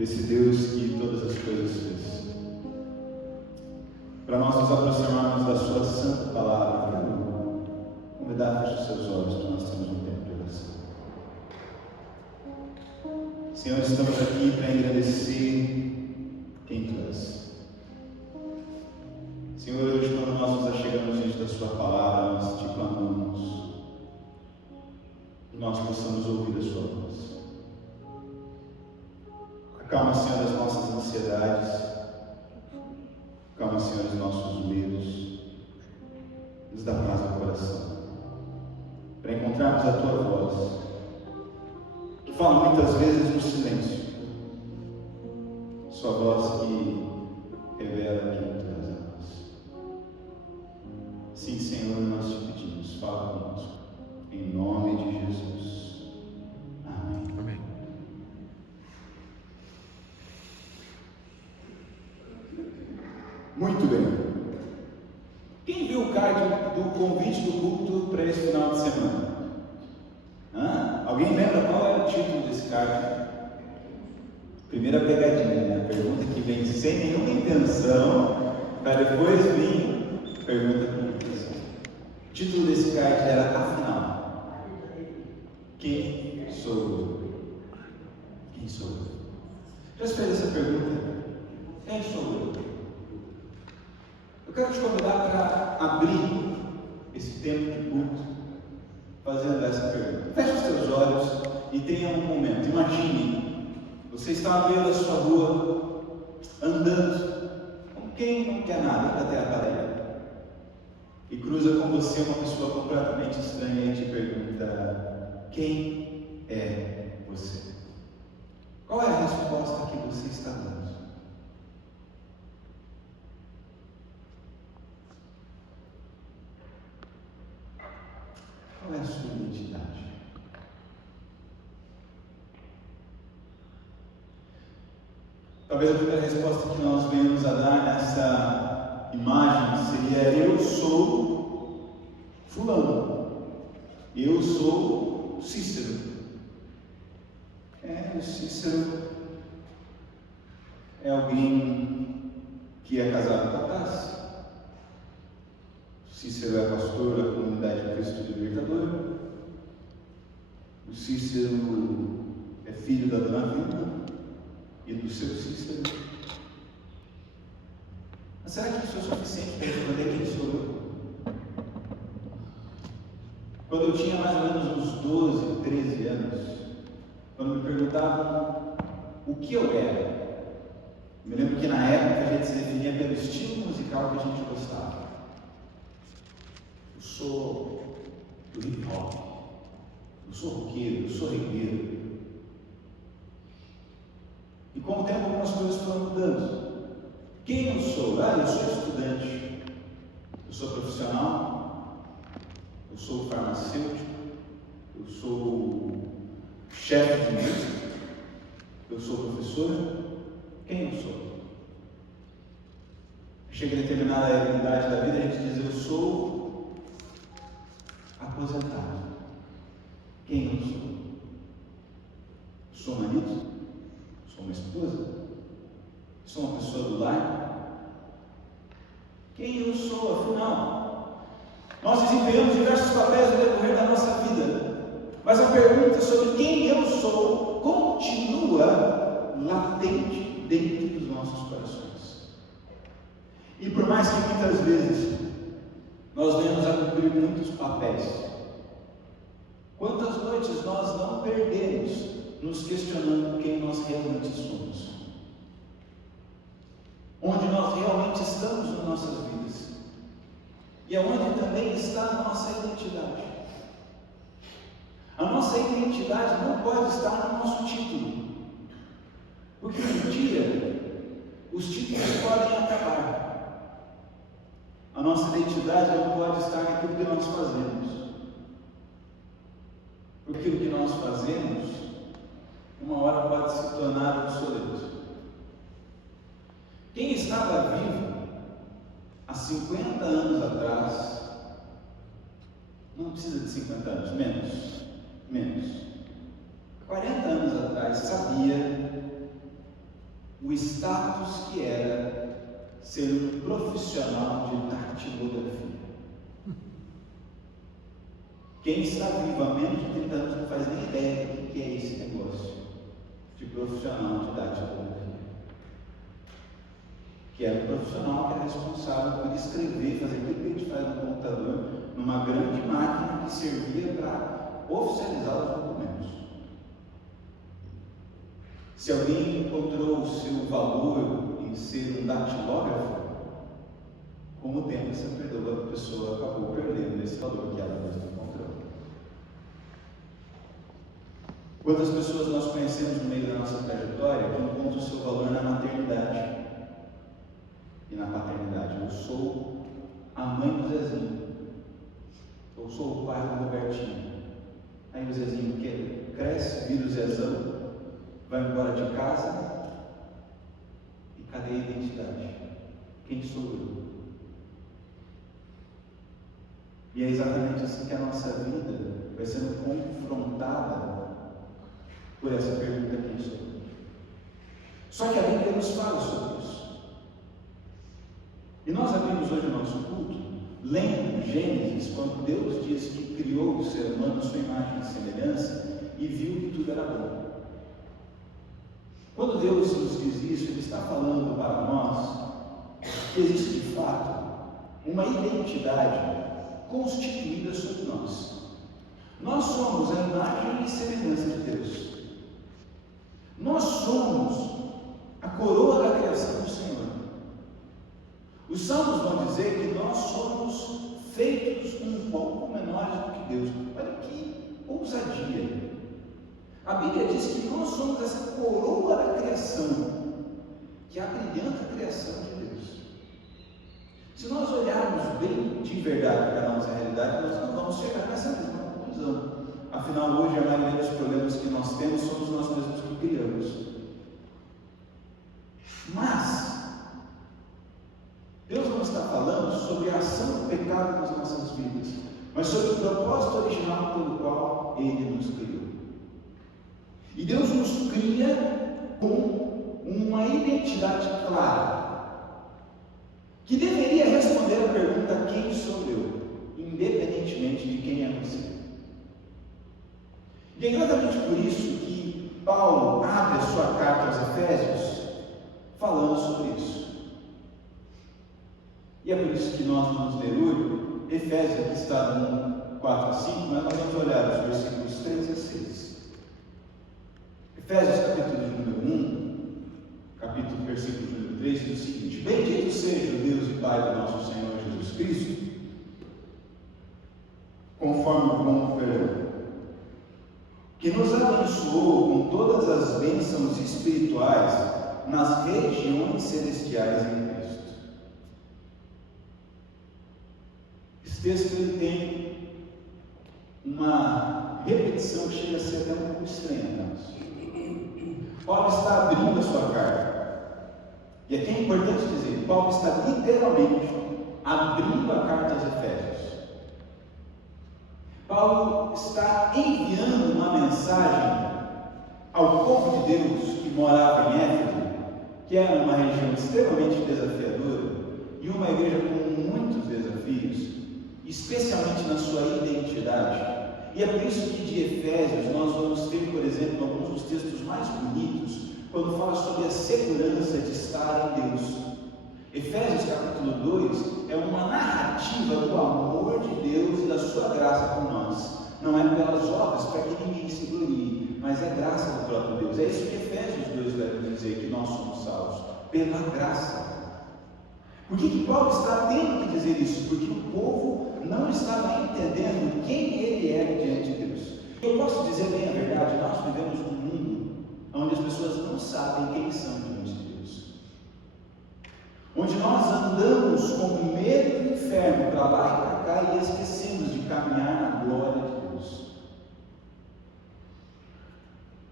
desse Deus que todas as coisas fez. Para nós nos aproximarmos da sua santa palavra, quero convidar, feche os seus olhos para nós termos um tempo de oração. Senhor, estamos aqui para agradecer quem Tu és. Senhor, hoje quando nós nos achegamos diante da sua palavra, nós te clamamos que nós possamos ouvir a sua voz. Acalma, Senhor, as nossas ansiedades, acalma, Senhor, os nossos medos, nos dá paz no coração, para encontrarmos a Tua voz, que fala muitas vezes no silêncio, sua voz que revela quem Tu és a nós. Sim, Senhor, nós te pedimos, fala conosco, em nome de Jesus. Amém. Amém. Muito bem. Quem viu o card do convite do culto para esse final de semana? Alguém lembra qual era o título desse card? Primeira pegadinha, né? A pergunta que vem sem nenhuma intenção, para depois vir pergunta com intenção. O título desse card era, afinal, quem sou eu? Quem sou eu? Já se fez essa pergunta? Quem sou eu? Eu quero te convidar para abrir esse tempo de culto fazendo essa pergunta. Feche os seus olhos e tenha um momento. Imagine, você está no meio da sua rua, andando, como quem não quer nada, para ter a tarefa, e cruza com você uma pessoa completamente estranha e te pergunta: quem é você? Qual é a resposta que você está dando? Qual é a sua identidade? Talvez a primeira resposta que nós venhamos a dar nessa imagem seria: eu sou fulano, eu sou Cícero. O Cícero é alguém que é casado com a Tassi. Cícero é pastor da comunidade de Cristo Libertador. O Cícero é filho da dona Vilma e do seu Cícero. Mas será que isso é suficiente para responder quem sou eu? Quando eu tinha mais ou menos uns 12, 13 anos, quando me perguntavam o que eu era, me lembro que na época a gente se definia pelo estilo musical que a gente gostava. Eu sou do hip hop, eu sou roqueiro, eu sou regueiro. E com o tempo algumas coisas foram mudando. Quem eu sou? Eu sou estudante, eu sou profissional, eu sou farmacêutico, eu sou chefe de música, eu sou professor. Quem eu sou? Chega a determinada idade da vida, a gente diz: eu sou aposentado. Quem eu sou? Sou marido? Sou uma esposa? Sou uma pessoa do lar? Quem eu sou, afinal? Nós desempenhamos diversos papéis no decorrer da nossa vida, mas a pergunta sobre quem eu sou continua latente dentro dos nossos corações. E por mais que muitas vezes nós venhamos a cumprir muitos papéis, quantas noites nós não perdemos nos questionando quem nós realmente somos? Onde nós realmente estamos nas nossas vidas? E aonde também está a nossa identidade? A nossa identidade não pode estar no nosso título, porque um dia os títulos podem acabar. A nossa identidade não pode estar naquilo que nós fazemos, porque o que nós fazemos uma hora pode se tornar obsoleto. Quem estava vivo há 50 anos atrás, não precisa de 50 anos, menos, 40 anos atrás, sabia o status que era ser um profissional de datilografia. Quem está vivo há menos de 30 anos não faz nem ideia do que é esse negócio de profissional de datilografia. Que era o profissional que era responsável por escrever, fazer tudo que a gente faz no computador, numa grande máquina que servia para oficializar os documentos. Se alguém encontrou o seu valor em ser um datilógrafo, com o tempo essa pessoa acabou perdendo esse valor que ela mesma encontrou. Quantas pessoas nós conhecemos no meio da nossa trajetória que encontram o seu valor na maternidade e na paternidade? Eu sou a mãe do Zezinho, eu sou o pai do Robertinho. Aí o Zezinho cresce, vira o Zezão, vai embora de casa, e cadê a identidade? Quem sou eu? E é exatamente assim que a nossa vida vai sendo confrontada por essa pergunta: quem sou eu? Só que a Bíblia nos fala sobre isso. E nós abrimos hoje o nosso culto lendo Gênesis, quando Deus diz que criou o ser humano à sua imagem e semelhança e viu que tudo era bom. Quando Deus nos diz isso, Ele está falando para nós que existe de fato uma identidade constituída sobre nós. Nós somos a imagem e semelhança de Deus. Nós somos a coroa da criação do Senhor. Os salmos vão dizer que nós somos feitos um pouco menores do que Deus. Olha que ousadia! A Bíblia diz que nós somos essa coroa da criação, que é a brilhante criação de Deus. Se nós olharmos bem de verdade para a nossa realidade, nós não vamos chegar nessa mesma conclusão. Afinal, hoje a maioria dos problemas que nós temos somos nós mesmos que criamos. Mas Deus não está falando sobre a ação do pecado nas nossas vidas, mas sobre o propósito original pelo qual Ele nos criou. E Deus nos cria com uma identidade clara, que deveria responder a pergunta: quem sou eu? Independentemente de quem é você. E é exatamente por isso que Paulo abre a sua carta aos Efésios falando sobre isso. E é por isso que nós vamos ler hoje Efésios, que está no 4 a 5, mas nós vamos olhar os versículos 3 a 6. Efésios capítulo de número 1, versículo de número 3, diz o seguinte: bendito seja o Deus e Pai do nosso Senhor Jesus Cristo, conforme o bom governo, que nos abençoou com todas as bênçãos espirituais nas regiões celestiais em Cristo. Esse texto ele tem uma repetição que chega a ser até um pouco estranha. Paulo está abrindo a sua carta. E aqui é importante dizer, Paulo está literalmente abrindo a carta aos Efésios. Paulo está enviando uma mensagem ao povo de Deus que morava em Éfeso, que era uma região extremamente desafiadora e uma igreja com muitos desafios, especialmente na sua identidade. E é por isso que de Efésios nós vamos ter, por exemplo, alguns dos textos mais bonitos, quando fala sobre a segurança de estar em Deus. Efésios capítulo 2 é uma narrativa do amor de Deus e da sua graça por nós. Não é pelas obras para que ninguém se glorie, mas é graça do próprio Deus. É isso que Efésios 2 vai dizer, que nós somos salvos, pela graça. Por que Paulo está tendo que dizer isso? Porque o povo não estava entendendo quem ele era diante de Deus. Eu posso dizer bem a verdade, nós vivemos num mundo onde as pessoas não sabem quem são diante de Deus. Onde nós andamos com medo do inferno para lá e para cá e esquecemos de caminhar na glória de Deus.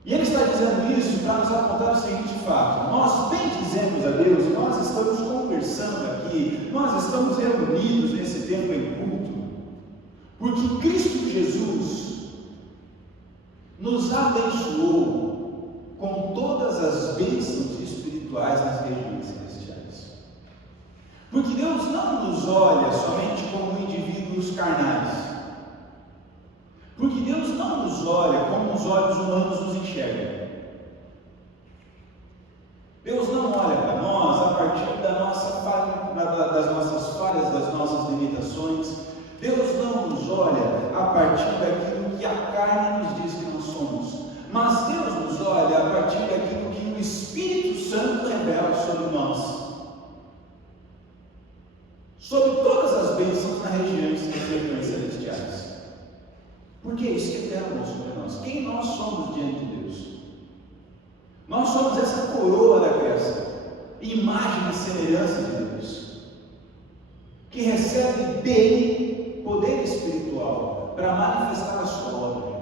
E ele está dizendo isso para nos apontar o seguinte fato: nós bendizemos a Deus, nós estamos conversando aqui, nós estamos reunidos nesse tempo em culto, porque Cristo Jesus nos abençoou com todas as bênçãos espirituais espirituais nas regiões celestiais. Porque Deus não nos olha somente como indivíduos carnais. Porque Deus não nos olha como os olhos humanos nos enxergam. Deus não olha para nós a partir das nossas falhas, das nossas limitações. Deus não nos olha a partir daquilo que a carne nos diz que nós somos. Mas Deus nos olha a partir daquilo que o Espírito Santo revela sobre nós. Sobre todas as bênçãos nas regiões celestiais. Porque isso que derramou sobre nós. Quem nós somos diante de Deus? Nós somos essa coroa da criação, imagem e semelhança de Deus, que recebe dele poder espiritual para manifestar a sua obra.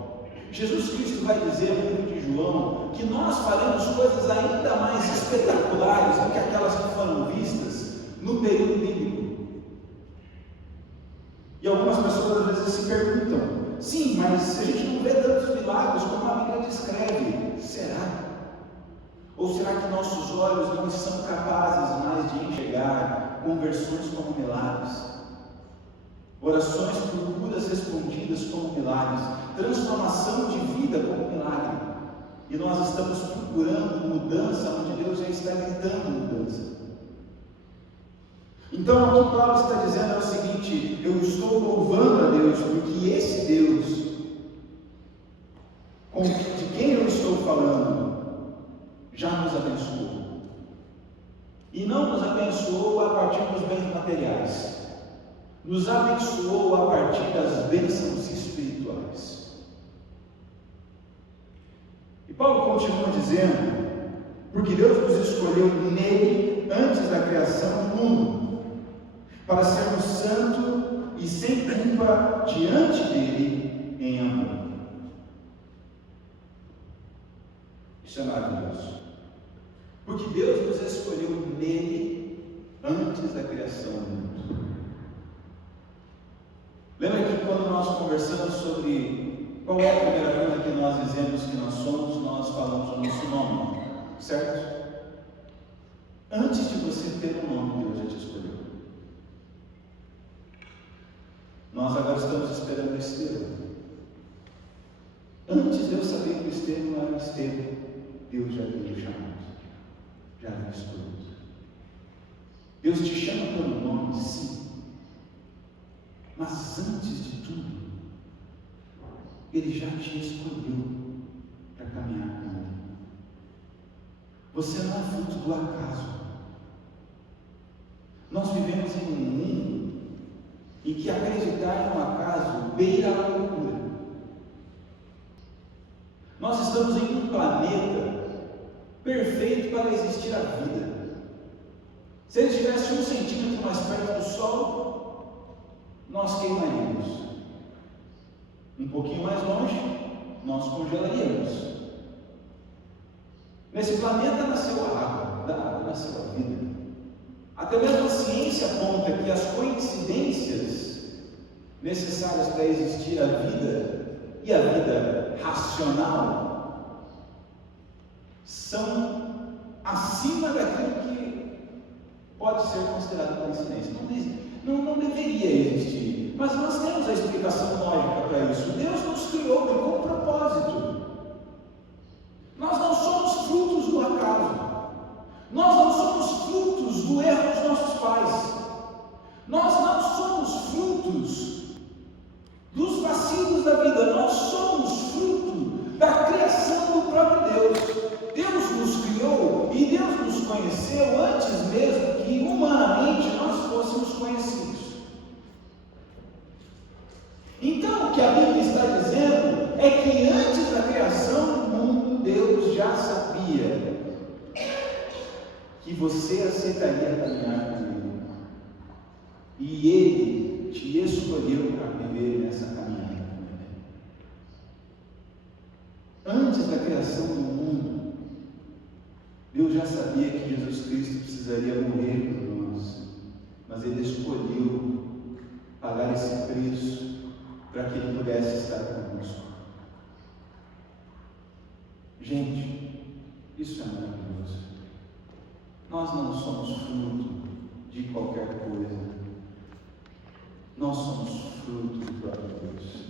Jesus Cristo vai dizer no livro de João que nós faremos coisas ainda mais espetaculares do que aquelas que foram vistas no período bíblico. E algumas pessoas às vezes se perguntam: sim, mas a gente não vê tantos milagres como a Bíblia descreve, será? Ou será que nossos olhos não são capazes mais de enxergar conversões como milagres, orações por curas respondidas como milagres, transformação de vida como milagre, e nós estamos procurando mudança onde Deus já está gritando mudança? Então o que Paulo está dizendo é o seguinte: eu estou louvando a Deus porque esse Deus de quem eu estou falando já nos abençoou. E não nos abençoou a partir dos bens materiais, nos abençoou a partir das bênçãos espirituais. E Paulo continua dizendo: porque Deus nos escolheu nele antes da criação do mundo, para sermos santos e sem culpa diante dele em amor. Isso é maravilhoso. Porque Deus nos escolheu nele antes da criação do mundo. Lembra que quando nós conversamos sobre qual é a primeira coisa que nós dizemos que nós somos, nós falamos o nosso nome, certo? Antes de você ter um nome, Deus já te escolheu. Nós agora estamos esperando o Estevão. Antes de eu saber que o Estevão era o Estevão, Deus já havia chamado, já havia escolhido. Deus te chama pelo nome, sim. Mas antes de tudo, Ele já te escolheu para caminhar com Ele. Você não é fruto do acaso. Nós vivemos em um mundo em que acreditar em um acaso beira a loucura. Nós estamos em um planeta perfeito para existir a vida. Se ele estivesse 1 centímetro mais perto do Sol, nós queimaríamos. Um pouquinho mais longe, nós congelaríamos. Nesse planeta nasceu a água, da água nasceu a vida. Até mesmo a ciência aponta que as coincidências necessárias para existir a vida e a vida racional são acima daquilo que pode ser considerado coincidência. Não deveria existir, mas nós temos a explicação lógica para isso. Deus nos criou com um propósito. Nós não somos frutos do acaso. Nós não somos frutos do erro dos nossos pais. Nós não somos frutos dos vacilos da vida. Nós somos fruto da criação do próprio Deus. Deus nos criou e Deus nos conheceu antes mesmo que humanamente nós fôssemos conhecidos. Então o que a Bíblia está dizendo é que antes da criação do mundo, Deus já sabia que você aceitaria caminhar com Ele, e Ele te escolheu para viver nessa caminhada com Ele. Antes da criação do mundo, Deus já sabia que Jesus Cristo precisaria morrer por nós, mas Ele escolheu pagar esse preço para que Ele pudesse estar conosco. Gente, isso é maravilhoso. Nós não somos fruto de qualquer coisa. Nós somos fruto do próprio Deus.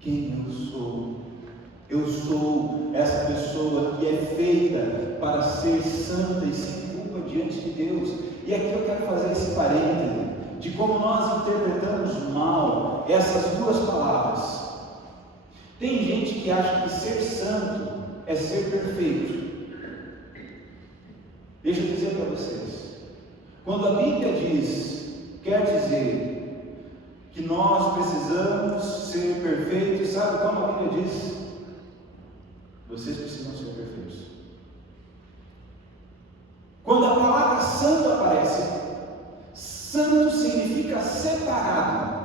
Quem eu sou? Eu sou essa pessoa que é feita para ser santa e sem culpa diante de Deus. E aqui eu quero fazer esse parêntese de como nós interpretamos mal essas duas palavras. Tem gente que acha que ser santo é ser perfeito. Deixa eu dizer para vocês, quando a Bíblia diz, quer dizer que nós precisamos ser perfeitos, sabe como a Bíblia diz? Vocês precisam ser perfeitos. Quando a palavra santo aparece, santo significa separado.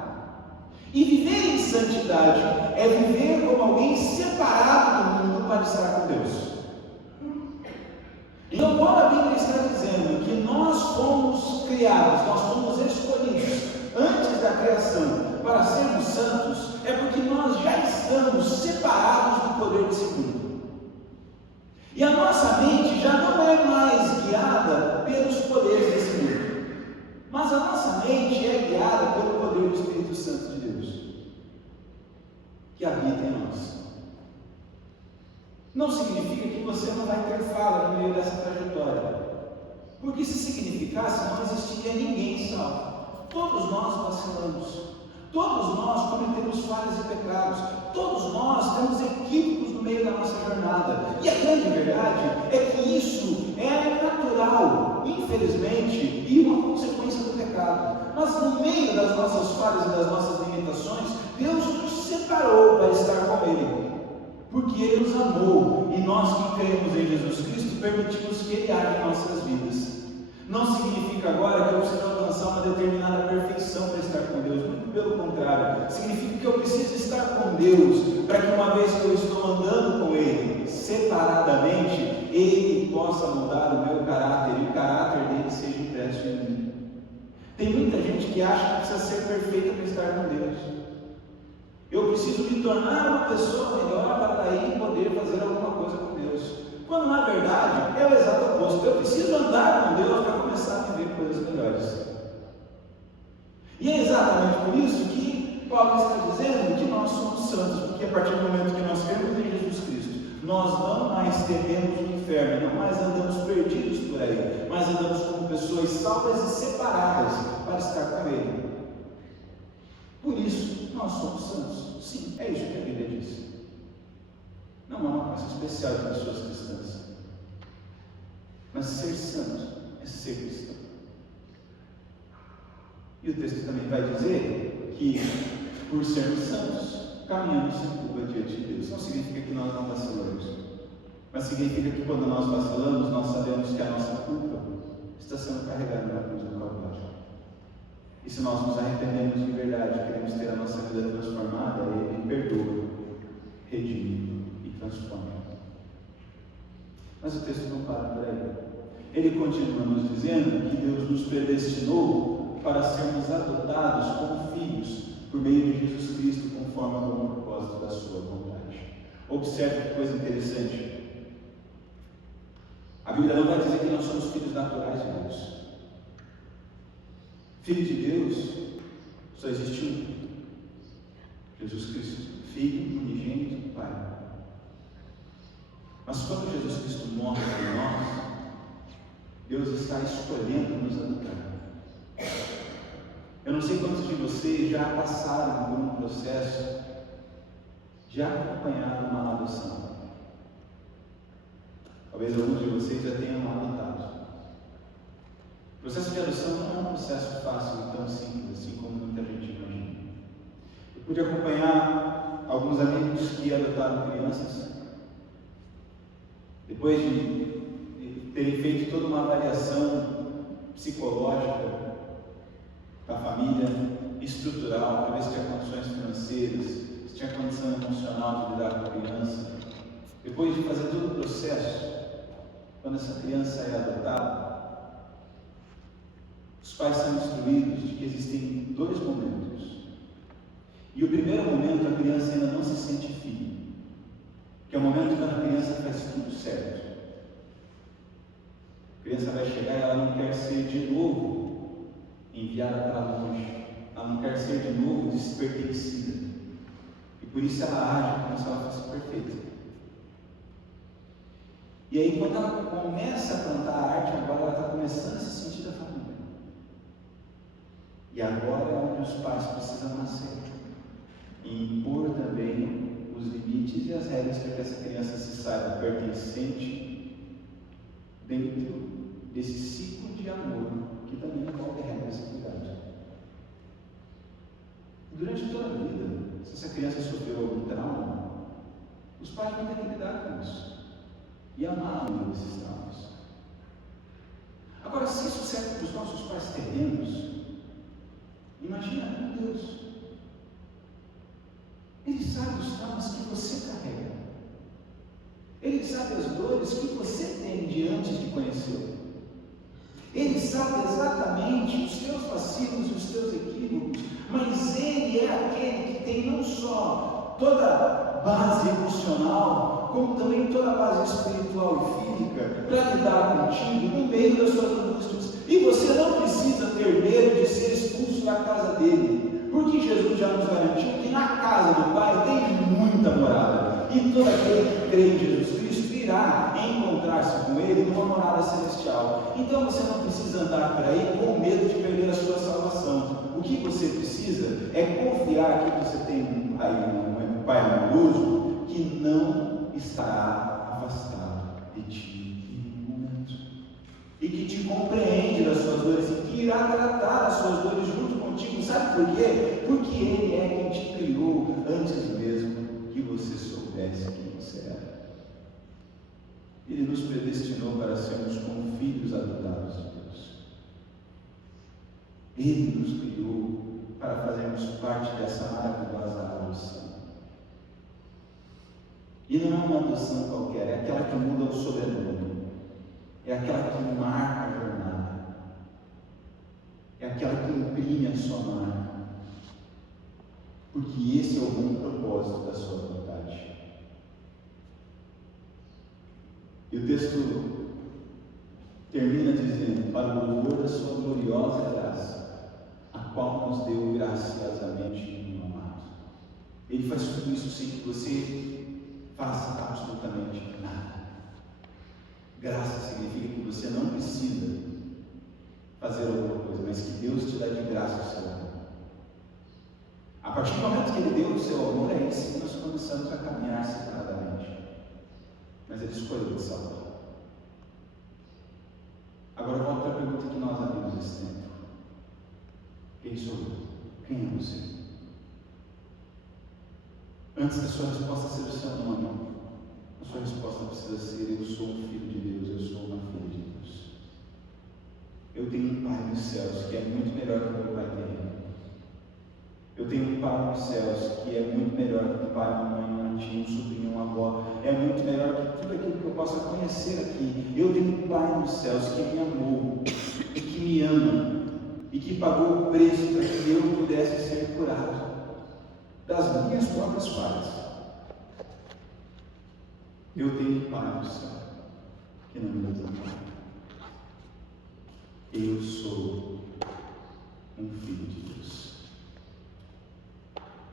E viver em santidade é viver como alguém separado do mundo para estar com Deus. Então, quando a Bíblia está dizendo que nós fomos criados, nós fomos escolhidos antes da criação para sermos santos, é porque nós já estamos separados do poder desse mundo. E a nossa mente já não é mais guiada pelos poderes desse mundo, mas a nossa mente é guiada pelo poder do Espírito Santo de Deus, que habita em nós. Não significa que você não vai ter falha no meio dessa trajetória, porque se significasse, não existiria ninguém salvo. Todos nós vacilamos, todos nós cometemos falhas e pecados, todos nós temos equívocos no meio da nossa jornada, e a grande verdade é que isso é natural, infelizmente, e uma consequência do pecado. Mas no meio das nossas falhas e das nossas limitações, Deus nos separou para estar com Ele, porque Ele nos amou, e nós que cremos em Jesus Cristo permitimos que Ele haja em nossas vidas. Não significa agora que eu preciso alcançar uma determinada perfeição para estar com Deus, muito pelo contrário, significa que eu preciso estar com Deus, para que uma vez que eu estou andando com Ele, separadamente, Ele possa mudar o meu caráter, e o caráter dele seja impresso em mim. Tem muita gente que acha que precisa ser perfeita para estar com Deus. Eu preciso me tornar uma pessoa melhor para daí poder fazer alguma coisa com Deus. Quando na verdade é o exato oposto. Eu preciso andar com Deus para começar a viver coisas melhores. E é exatamente por isso que Paulo está dizendo que nós somos santos, porque a partir do momento que nós cremos em Jesus Cristo, nós não mais tememos o inferno, não mais andamos perdidos por aí, mas andamos como pessoas salvas e separadas para estar com Ele. Por isso, nós somos santos. Sim, é isso que a Bíblia diz. Não é uma coisa especial para pessoas cristãs. Mas ser santo é ser cristão. E o texto também vai dizer que, por sermos santos, caminhamos sem culpa diante de Deus. Não significa que nós não vacilamos, mas significa que quando nós vacilamos, nós sabemos que a nossa culpa está sendo carregada na cruz do Calvário. E se nós nos arrependemos de verdade, queremos ter a nossa vida transformada, Ele perdoa, redime e transforma. Mas o texto não para por aí. Ele continua nos dizendo que Deus nos predestinou para sermos adotados como filhos por meio de Jesus Cristo, conforme ao bom propósito da sua vontade. Observe que coisa interessante. A Bíblia não vai dizer que nós somos filhos naturais de Deus. Filho de Deus só existe um: Jesus Cristo, Filho unigênito do Pai. Mas quando Jesus Cristo morre por nós, Deus está escolhendo nos adotar. Eu não sei quantos de vocês já passaram por um processo de acompanhar uma adoção. Talvez alguns de vocês já tenham adotado. O processo de adoção não é um processo fácil e tão simples assim como muita gente imagina. Eu pude acompanhar alguns amigos que adotaram crianças. Depois de terem feito toda uma avaliação psicológica da família, estrutural, para ver se tinha condições financeiras, se tinha condição emocional de lidar com a criança. Depois de fazer todo o processo, quando essa criança é adotada, os pais são instruídos de que existem dois momentos. E o primeiro momento, a criança ainda não se sente filho, que é o momento quando a criança faz tudo certo. criança vai chegar e ela não quer ser de novo enviada para longe, ela não quer ser de novo despertencida, e por isso ela age como se ela fosse perfeita. E aí, quando ela começa a plantar a arte, agora ela está começando a se sentir da família. E agora é onde os pais precisam nascer e impor também os limites e as regras para que essa criança se saiba pertencente dentro desse ciclo de amor que também envolve regras e cuidados. Durante toda a vida, se essa criança sofreu algum trauma, os pais vão ter que lidar com isso e amar esses traumas. Agora, se isso serve para os nossos pais terrenos, imagina com Deus. Ele sabe os traumas que você carrega. Ele sabe as dores que você tem diante de conhecê-lo. Ele sabe exatamente os teus vacilos e os teus equívocos, mas Ele é aquele que tem não só toda a base emocional, como também toda a base espiritual e física para lidar contigo no meio das suas angústias. E você não precisa ter medo de ser expulso da casa dele, porque Jesus já nos garantiu que na casa do Pai tem muita morada, e todo aquele que crê em Jesus Cristo irá encontrar-se com Ele numa morada celestial. Então você não precisa andar por aí com medo de perder a sua salvação. O que você precisa é confiar que você tem um Pai amoroso que não estará afastado de ti em nenhum momento, e que te compreende das suas dores e que irá tratar as suas dores junto contigo. Sabe por quê? Porque Ele é quem te criou antes mesmo que você soubesse quem você era. Ele nos predestinou para sermos como filhos adotados de Deus. Ele nos criou para fazermos parte dessa maravilhosa adoção. E não é uma adoção qualquer, é aquela que muda o sobrenome, é aquela que marca a jornada, é aquela que imprime a sua marca, porque esse é o bom propósito da sua vontade. E o texto termina dizendo: para o louvor da sua gloriosa graça, a qual nos deu graciosamente no amado. Ele faz tudo isso sem que você faça absolutamente nada. Graça significa que você não precisa fazer alguma coisa, mas que Deus te dá de graça o seu amor. A partir do momento que Ele deu o seu amor, é esse que nós começamos a caminhar separadamente. Mas Ele escolheu te salvar. Agora volto para a pergunta que nós abrimos esse tempo: quem sou eu? Quem é você? Antes da sua resposta ser o seu nome, a sua resposta precisa ser: eu sou um filho de Deus, eu sou uma filha de Deus. Eu tenho um Pai nos céus que é muito melhor que o meu Pai terreno. Eu tenho um Pai nos céus que é muito melhor que o pai, uma mãe, uma tia, um sobrinho, uma avó. É muito melhor que tudo aquilo que eu possa conhecer aqui. Eu tenho um Pai nos céus que me amou e que me ama e que pagou o preço para que eu pudesse ser curado das minhas próprias falhas. Eu tenho um Pai no céu que não me desampara. Eu sou um filho de Deus.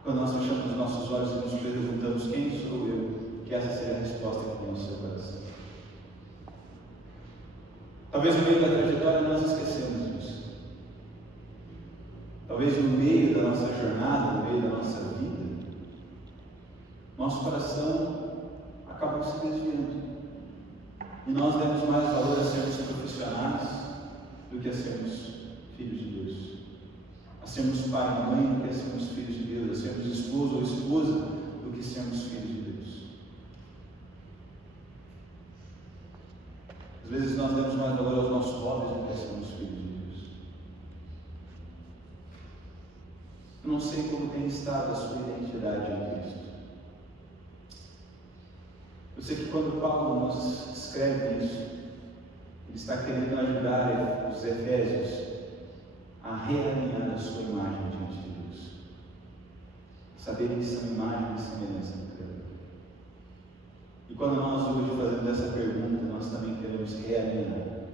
Quando nós fechamos os nossos olhos e nos perguntamos: quem sou eu? Que essa seja a resposta que tem no seu coração. Talvez no meio da trajetória nós esquecemos disso. Talvez no meio da nossa jornada, no meio da nossa vida, nosso coração acabou se desviando. E nós demos mais valor a sermos profissionais do que a sermos filhos de Deus. A sermos pai e mãe do que a sermos filhos de Deus. A sermos esposo ou esposa do que sermos filhos de Deus. Às vezes nós damos mais valor aos nossos hobbies do que a sermos filhos de Deus. Eu não sei como tem estado a sua identidade em Cristo. Eu sei que quando Paulo nos escreve isso, ele está querendo ajudar os Efésios a realinhar a sua imagem diante de Deus. Saberem que são imagem e semelhança do Criador. E quando nós hoje fazemos essa pergunta, nós também queremos realinhar